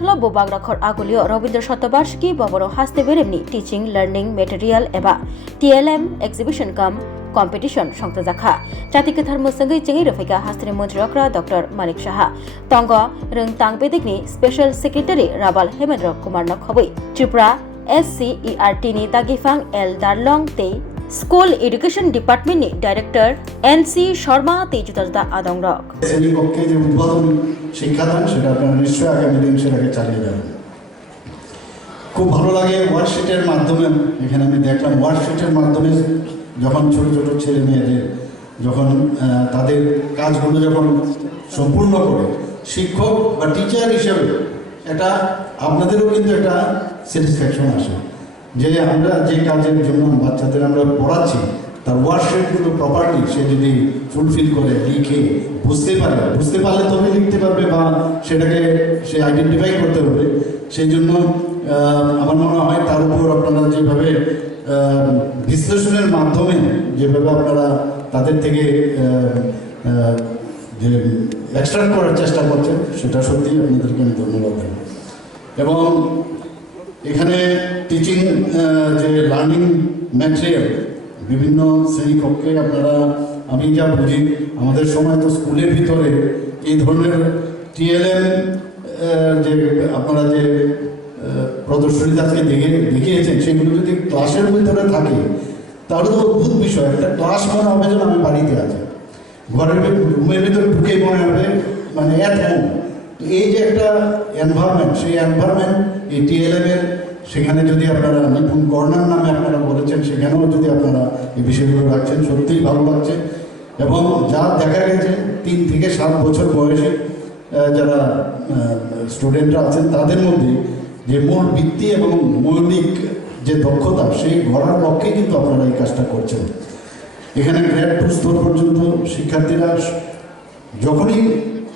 बोबाग्राखर आगुलियो रवीन्द्र शतबार्षिकी बबरो हास्ते बेरेमनि टीचिंग लर्निंग मेटेरियल एबा TLM एक्जिबिशन कम कम्पिटिशन संक्राजाखा जातिकथार मुसंगै चेंगै रफैका हास्तेनि मन्त्रिरक्रा डॉक्टर मानिक साहा तंग रों तांगबेदिकनि स्पेशल सेक्रेटारि राबाल हेमेन्द्र कुमार नखबै त्रिपुरा SCERT नि तागिफां एल दारलं ते स्कूल एडुकेशन डिपार्टमेंट नि डायरेक्टर NC शर्मा ते जुताजदा आदंगरक শ্রেণীকক্ষে যে উদ্বোধন শিক্ষাদান সেটা আপনারা নিশ্চয়ই আগামী দিন সেটাকে চালিয়ে যাবেন। খুব ভালো লাগে ওয়ার্কশিটের মাধ্যমে এখানে আমি দেখলাম ওয়ার্কশিটের মাধ্যমে যখন ছোট ছোট ছেলে মেয়েদের যখন তাদের কাজগুলো যখন সম্পূর্ণ করে শিক্ষক বা টিচার হিসেবে এটা আপনাদেরও কিন্তু একটা স্যাটিসফ্যাকশন আসে যে আমরা যে কাজের জন্য বাচ্চাদের আমরা পড়াচ্ছি তার ওয়ার্কশিটগুলো প্রপারলি সে যদি ফুলফিল করে লিখে বুঝতে পারলে তবে লিখতে পারবে বা সেটাকে সে আইডেন্টিফাই করতে পারবে। সেই জন্য আমার মনে হয় তার উপর আপনারা যেভাবে বিশ্লেষণের মাধ্যমে যেভাবে আপনারা তাদের থেকে যে এক্সট্রাক্ট করার চেষ্টা করছেন সেটা সত্যিই আপনাদেরকে আমি ধন্যবাদ দেব। এবং এখানে টিচিং যে লার্নিং ম্যাটেরিয়াল বিভিন্ন শ্রেণীকক্ষে আপনারা আমি যা বুঝি আমাদের সময় তো স্কুলের ভিতরে এই ধরনের TLM যে আপনারা যে প্রদর্শনী আজকে দেখিয়েছেন সেগুলো যদি ক্লাসের ভিতরে থাকে তাহলে তো অদ্ভুত বিষয়। একটা ক্লাস মনে হবে যেন আমি বাড়িতে আছি, ঘরের রুমের ভিতরে ঢুকে মনে হবে মানে অ্যাট হোম। এই যে একটা এনভায়রনমেন্ট সেই এনভায়রনমেন্ট এই TLM এর সেখানে যদি আপনারা নিপুণ কর্নার নামে আপনারা বলেছেন সেখানেও যদি আপনারা এই বিষয়গুলো রাখছেন সত্যিই ভালো লাগছে। এবং যা দেখা গেছে 3 থেকে 7 বছর বয়সে যারা স্টুডেন্টরা আছেন তাদের মধ্যে যে মূল বৃত্তি এবং মৌলিক যে দক্ষতা সেই গড়ার লক্ষ্যে কিন্তু আপনারা এই কাজটা করছেন। এখানে গ্রেড 2 স্তর পর্যন্ত শিক্ষার্থীরা যখনই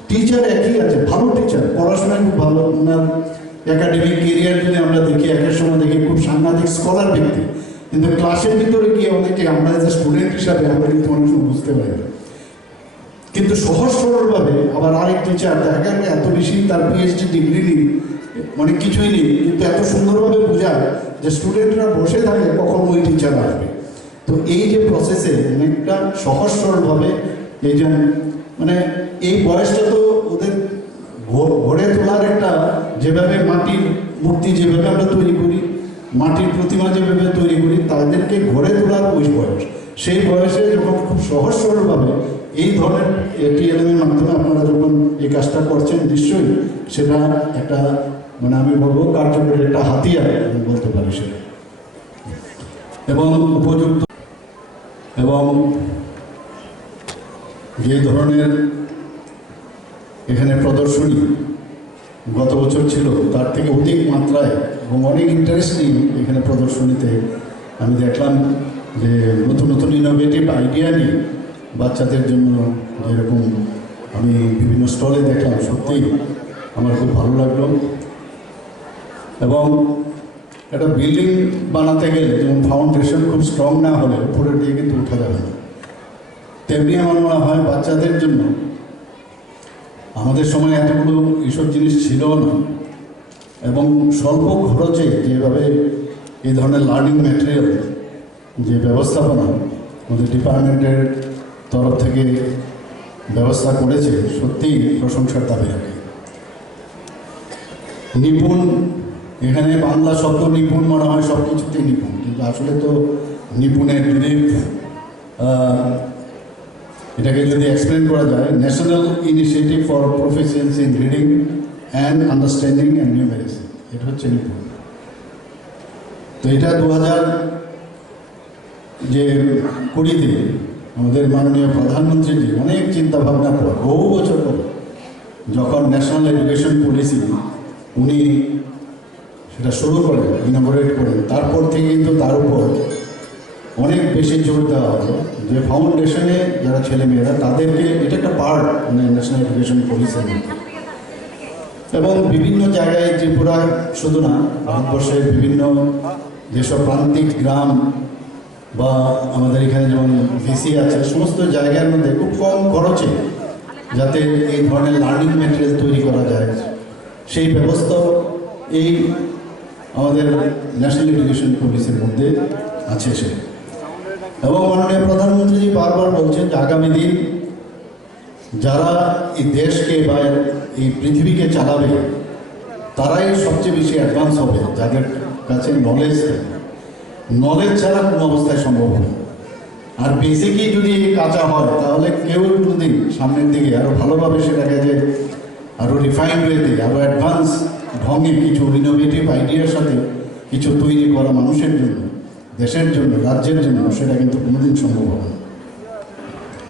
টিচার একই আছে, ভালো টিচার পড়াশোনায় খুব ভালো, ওনার একাডেমিক কেরিয়ার যদি আমরা দেখি একের সময় দেখি খুব সাংঘাতিক স্কলার ব্যক্তি, কিন্তু ক্লাসের ভিতরে গিয়ে অনেকে আমরা যে স্টুডেন্ট হিসাবে আমরা কিন্তু অনেক সময় বুঝতে পারি না। কিন্তু সহজ সরলভাবে আবার আরেক টিচার দেখা গেল এত বেশি তার PhD ডিগ্রি নেই, অনেক কিছুই নেই, কিন্তু এত সুন্দরভাবে বোঝায় যে স্টুডেন্টরা বসে থাকে কখন ওই টিচার আসবে। তো এই যে প্রসেসে অনেকটা সহজ সরলভাবে এই যে মানে এই বয়সটা তো ওদের গড়ে তোলার একটা যেভাবে মাটির মূর্তি যেভাবে আমরা তৈরি করি, মাটির প্রতিমা যেভাবে তৈরি করি তাদেরকে গড়ে তোলার ওই বয়স, সেই বয়সে যখন খুব সহজ সরলভাবে এই ধরনের TLM এর মাধ্যমে আপনারা যখন এই কাজটা করছেন নিশ্চয়ই সেটা একটা মানে আমি বলবো কার্যকরী একটা হাতিয়ার আমি বলতে পারি সেটা। এবং উপযুক্ত এবং যে ধরনের এখানে প্রদর্শনী গত বছর ছিল তার থেকে অধিক মাত্রায় এবং অনেক ইন্টারেস্টিং এখানে প্রদর্শনীতে আমি দেখলাম যে নতুন নতুন ইনোভেটিভ আইডিয়া নিয়ে বাচ্চাদের জন্য যেরকম আমি বিভিন্ন স্টলে দেখলাম সত্যিই আমার খুব ভালো লাগলো। এবং একটা বিল্ডিং বানাতে গেলে যেমন ফাউন্ডেশন খুব স্ট্রং না হলে উপরে দিয়ে কিন্তু উঠা যাবে না, তেমনি আমার মনে হয় বাচ্চাদের জন্য আমাদের সময় এতগুলো এইসব জিনিস ছিল না এবং স্বল্প খরচে যেভাবে এই ধরনের লার্নিং ম্যাটেরিয়াল যে ব্যবস্থাপনা আমাদের ডিপার্টমেন্টের তরফ থেকে ব্যবস্থা করেছে সত্যিই প্রশংসার দাবি রাখে। নিপুণ এখানে বাংলা শব্দ নিপুণ মনে হয় সব কিছুতেই নিপুণ, কিন্তু আসলে তো নিপুণের যদি এটাকে যদি এক্সপ্লেন করা যায় national initiative for proficiency in reading and understanding and নিউমেরিসি, এটা হচ্ছে নিপুণ। তো এটা 2020 আমাদের মাননীয় প্রধানমন্ত্রীজি অনেক চিন্তা ভাবনার পর বহু বছর পর যখন ন্যাশনাল এডুকেশন পলিসি উনি সেটা শুরু করেন, ইনঅপারেট করেন, তারপর থেকে কিন্তু তার উপর অনেক বেশি জোর দেওয়া হলো যে ফাউন্ডেশনে যারা ছেলেমেয়েরা তাদেরকে এটা একটা পার্ট মানে ন্যাশনাল এডুকেশন পলিসির মধ্যে। এবং বিভিন্ন জায়গায় ত্রিপুরা শুধু না ভারতবর্ষের বিভিন্ন যেসব প্রান্তিক গ্রাম বা আমাদের এখানে যেমন VC আছে সমস্ত জায়গার মধ্যে খুব কম খরচে যাতে এই ধরনের লার্নিং ম্যাটেরিয়াল তৈরি করা যায় সেই ব্যবস্থা এই আমাদের ন্যাশনাল এডুকেশন পলিসির মধ্যে আছে সে। এবং মাননীয় প্রধানমন্ত্রীজি বারবার বলছেন যে আগামী দিন যারা এই দেশকে বা এই পৃথিবীকে চালাবে তারাই সবচেয়ে বেশি অ্যাডভান্স হবে, যাদের কাছে নলেজ ছাড়া কোনো অবস্থায় সম্ভব হবে। আর বেসিকই যদি কাঁচা হয় তাহলে কেউ কোনোদিন সামনের দিকে আরও ভালোভাবে সেটাকে যে আরও রিফাইন্ড ওয়েতে আরও অ্যাডভান্স ঢঙে কিছু ইনোভেটিভ আইডিয়ার সাথে কিছু তৈরি করা মানুষের জন্য, দেশের জন্য, রাজ্যের জন্য, সেটা কিন্তু কোনোদিন সম্ভব হবে না।